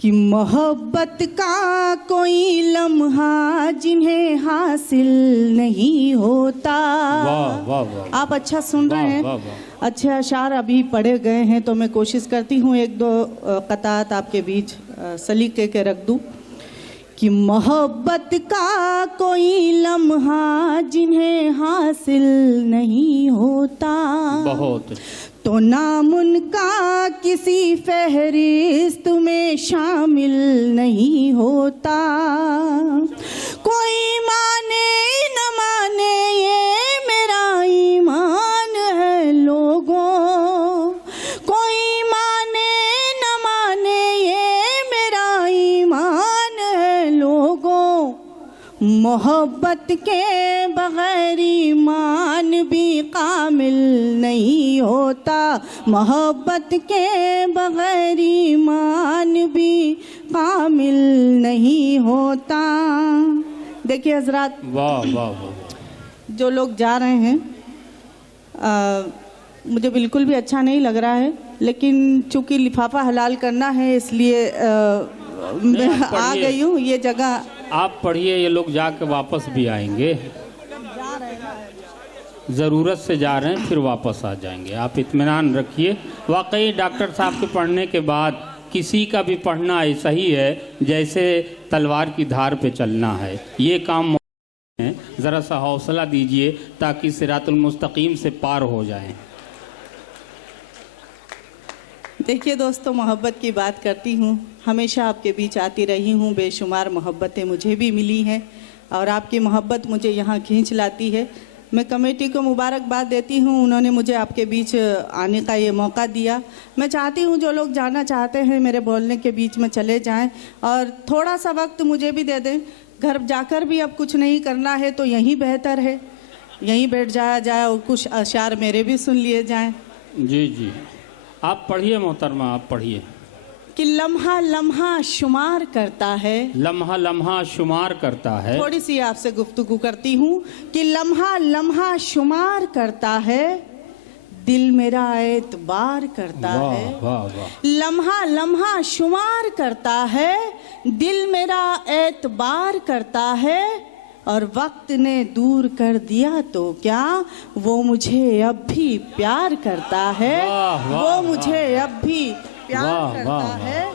कि मोहब्बत का कोई लम्हा जिन्हें हासिल नहीं होता। वाह वाह वाह। आप अच्छा सुन रहे हैं। वाह वाह। अच्छे अशार अभी पढ़े गए हैं तो मैं कोशिश करती हूँ एक दो कतात आपके बीच सलीके के रख दूँ। कि मोहब्बत का कोई लम्हा जिन्हें हासिल नहीं होता, बहुत तो नाम उनका किसी फहरिस्त में शामिल नहीं होता। कोई माने न माने ये मेरा ईमान है लोगों, कोई माने न माने ये मेरा ईमान है लोगों। मोहब्बत के बगैर ईमान भी कामिल नहीं होता, मोहब्बत के बगैर ईमान भी कामिल नहीं होता। देखिए हजरात, वाह वाह वाह। जो लोग जा रहे हैं मुझे बिल्कुल भी अच्छा नहीं लग रहा है, लेकिन चूंकि लिफाफा हलाल करना है इसलिए मैं आ गई हूँ ये जगह। आप पढ़िए, ये लोग जाके वापस भी आएंगे, ज़रूरत से जा रहे हैं फिर वापस आ जाएंगे, आप इत्मीनान रखिए। वाकई डॉक्टर साहब के पढ़ने के बाद किसी का भी पढ़ना ऐसा ही है जैसे तलवार की धार पे चलना है। ये काम है, ज़रा सा हौसला दीजिए ताकि सिरातुल मुस्तकीम से पार हो जाएं। देखिए दोस्तों, मोहब्बत की बात करती हूँ, हमेशा आपके बीच आती रही हूँ, बेशुमार मोहब्बतें मुझे भी मिली हैं और आपकी मोहब्बत मुझे यहाँ खींच लाती है। मैं कमेटी को मुबारकबाद देती हूँ, उन्होंने मुझे आपके बीच आने का ये मौका दिया। मैं चाहती हूँ जो लोग जाना चाहते हैं मेरे बोलने के बीच में चले जाएं और थोड़ा सा वक्त मुझे भी दे दें। घर जाकर भी अब कुछ नहीं करना है तो यहीं बेहतर है, यहीं बैठ जाया जाए और कुछ अशार मेरे भी सुन लिए जाएँ। जी जी, आप पढ़िए मोहतरमा, आप पढ़िए। कि लम्हा लम्हा शुमार करता है, लम्हा लम्हा शुमार करता है। थोड़ी सी आपसे गुफ्तगू करती हूँ कि लम्हा लम्हा शुमार करता है, दिल मेरा एतबार करता है। वाह वाह। लम्हा लम्हा शुमार करता है, दिल मेरा एतबार करता है, और वक्त ने दूर कर दिया तो क्या वो मुझे अब भी प्यार करता है। वो मुझे अब भी प्यार करता है।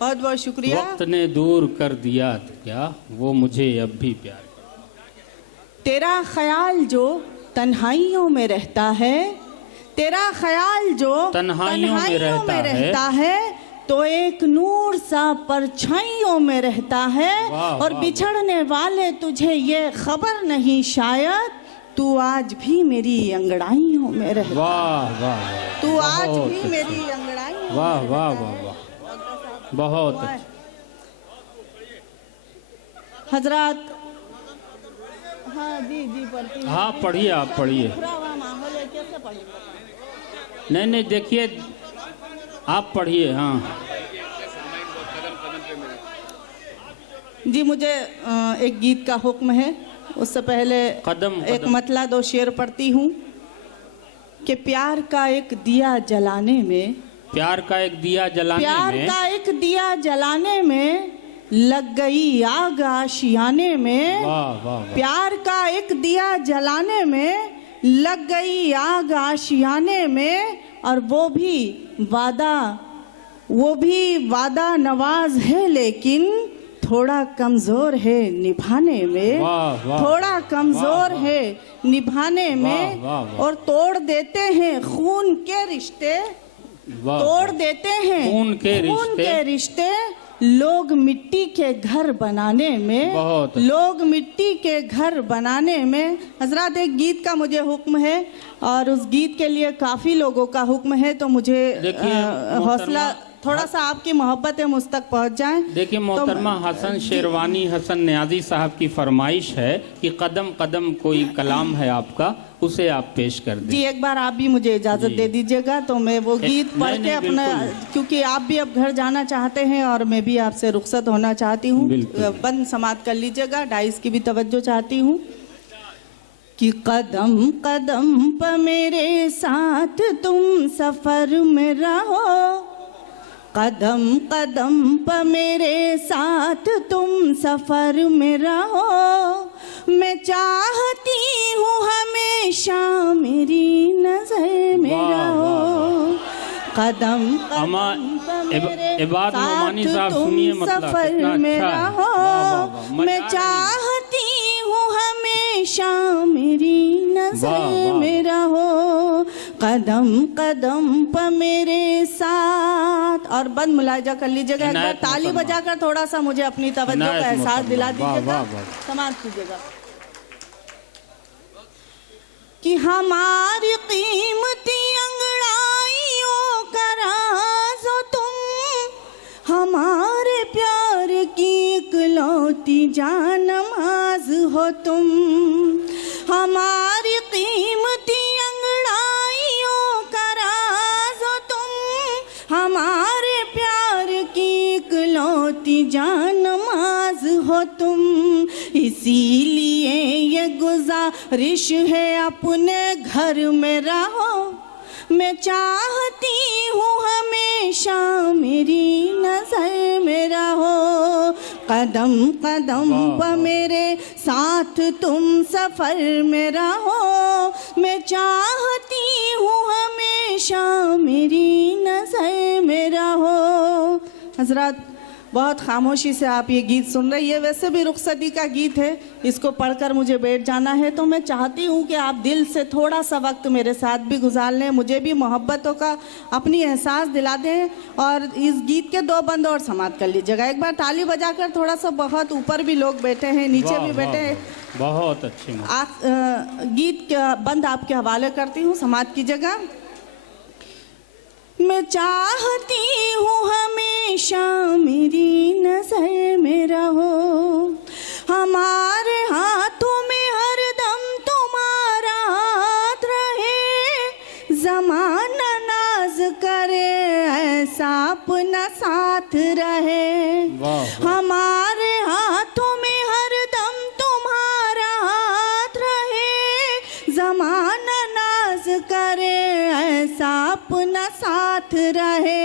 बहुत बहुत शुक्रिया। वक्त ने दूर कर दिया तो क्या वो मुझे अब भी प्यार। तेरा ख्याल जो तन्हाइयों में रहता है, तेरा ख्याल जो तन्हाइयों में रहता है तो एक नूर सा परछाइयों में रहता है। और बिछड़ने वाले तुझे ये खबर नहीं शायद, तू आज भी मेरी अंगड़ाइयों में रहता। वाह वाह। तू आज भी मेरी अंगड़ाइयों। वाह वाह वाह वाह, बहुत अच्छा। हजरात, हाँ जी जी पढ़ती हूँ। हाँ पढ़िए, आप पढ़िए। नहीं नहीं, देखिए आप पढ़िए। हाँ जी, मुझे एक गीत का हुक्म है, उससे पहले कदम एक मतला दो शेर पढ़ती हूँ। कि प्यार का एक दिया जलाने में, प्यार का एक दिया जलाने प्यार में, का एक दिया जलाने में लग गई आग आशियाने में। वाह वाह। प्यार का एक दिया जलाने में लग गई आग आशियाने में, और वो भी वादा नवाज है लेकिन थोड़ा कमजोर है निभाने में। थोड़ा कमजोर है निभाने में। और तोड़ देते हैं खून के रिश्ते, तोड़ देते हैं खून के रिश्ते, लोग मिट्टी के घर बनाने में, लोग मिट्टी के घर बनाने में। हजरात, एक गीत का मुझे हुक्म है और उस गीत के लिए काफ़ी लोगों का हुक्म है, तो मुझे हौसला थोड़ा सा आपकी मोहब्बत मुझ तक पहुंच जाए। देखिए मोहतरमा, हसन शेरवानी हसन न्याजी साहब की फरमाइश है कि कदम कदम कोई कलाम है आपका, उसे आप पेश कर दें। जी, एक बार आप भी मुझे इजाज़त दे दीजिएगा तो मैं वो गीत पढ़ के अपना, क्योंकि आप भी अब घर जाना चाहते हैं और मैं भी आपसे रुखसत होना चाहती हूँ। बंद समात कर लीजिएगा, डाइस की भी तवज्जो चाहती हूँ। कि कदम कदम पर मेरे साथ तुम सफ़र में रहो, कदम कदम पर मेरे साथ तुम सफर में रहो, मैं चाहती हूँ हमेशा मेरी नजर में रहो। कदम कदम पर मेरे साथ तुम सफर में रहो, मैं चाहती हूँ हमेशा मेरी नजर में रहो। कदम कदम पर मेरे साथ। और बंद मुलाजा कर लीजिएगा, एक बार ताली बजाकर थोड़ा सा मुझे अपनी तवज्जो का एहसास दिला दीजिएगा, समाज कीजिएगा कि हमारी कीमती अंगड़ाइयों का राज हो तुम, हमारे प्यार की इकलौती जानमाज हो तुम। हमारी कीमती अंगड़ाइयों का राज हो तुम, हमारे प्यार की इकलौती जानमाज हो तुम। इसीलिए ये गुजारिश है अपने घर में रहो, मैं चाहती हूँ हमेशा मेरी नजर में रहो। कदम कदम पर मेरे साथ तुम सफर में रहो, मैं चाहती हूँ हमेशा मेरी नजर में रहो। हजरत बहुत खामोशी से आप ये गीत सुन रही है, वैसे भी रुखसती का गीत है, इसको पढ़कर मुझे बैठ जाना है, तो मैं चाहती हूँ कि आप दिल से थोड़ा सा वक्त मेरे साथ भी गुजार लें, मुझे भी मोहब्बतों का अपनी एहसास दिला दें। और इस गीत के दो बंद और समाप्त कर लीजिएगा, एक बार ताली बजाकर थोड़ा सा। बहुत ऊपर भी लोग बैठे हैं, नीचे भी बैठे हैं, बहुत अच्छे। आप गीत का बंद आपके हवाले करती हूँ, समाप्त कीजिएगा। मैं चाहती हूँ हमेशा मेरी नजर में रहो, हमारे हाथों में हरदम तुम्हारा हाथ रहे, जमाना नाज करे ऐसा अपना साथ रहे। हमारे हाथों में हरदम तुम्हारा हाथ रहे, जमाना नाज करे ऐसा अपना साथ रहे।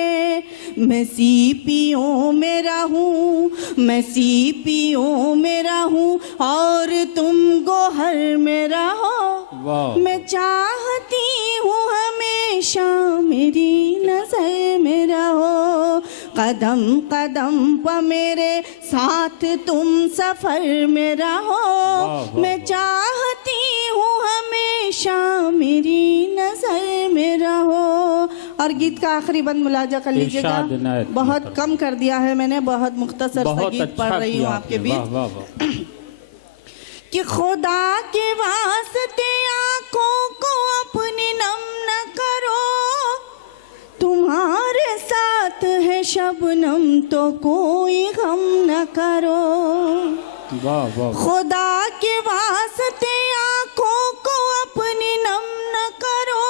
मैं सीपियों में रहूं, मैं सीपियों में रहूं और तुम गोहर में रहो, मैं चाहती हूँ हमेशा मेरी नजर में रहो। कदम कदम पर मेरे साथ तुम सफर में रहो, मैं चाहती हूँ हमेशा मेरी नजर में रहो। और गीत का आखिरी बंद मुलाजा कर लीजिएगा, बहुत कम कर दिया है मैंने, बहुत मुख्तसर सा गीत पढ़ रही हूँ आपके बीच। कि खुदा के वास्ते आंखों को अपनी नम न करो, तुम्हारे साथ है शबनम तो कोई गम न करो। खुदा के वास्ते आंखों को अपनी नम न करो,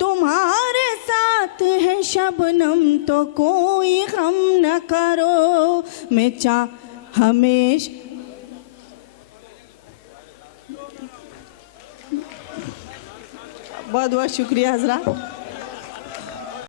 तुम्हारे साथ है शबनम तो कोई गम न करो। मैं हमेशा बहुत बहुत शुक्रिया हजरा।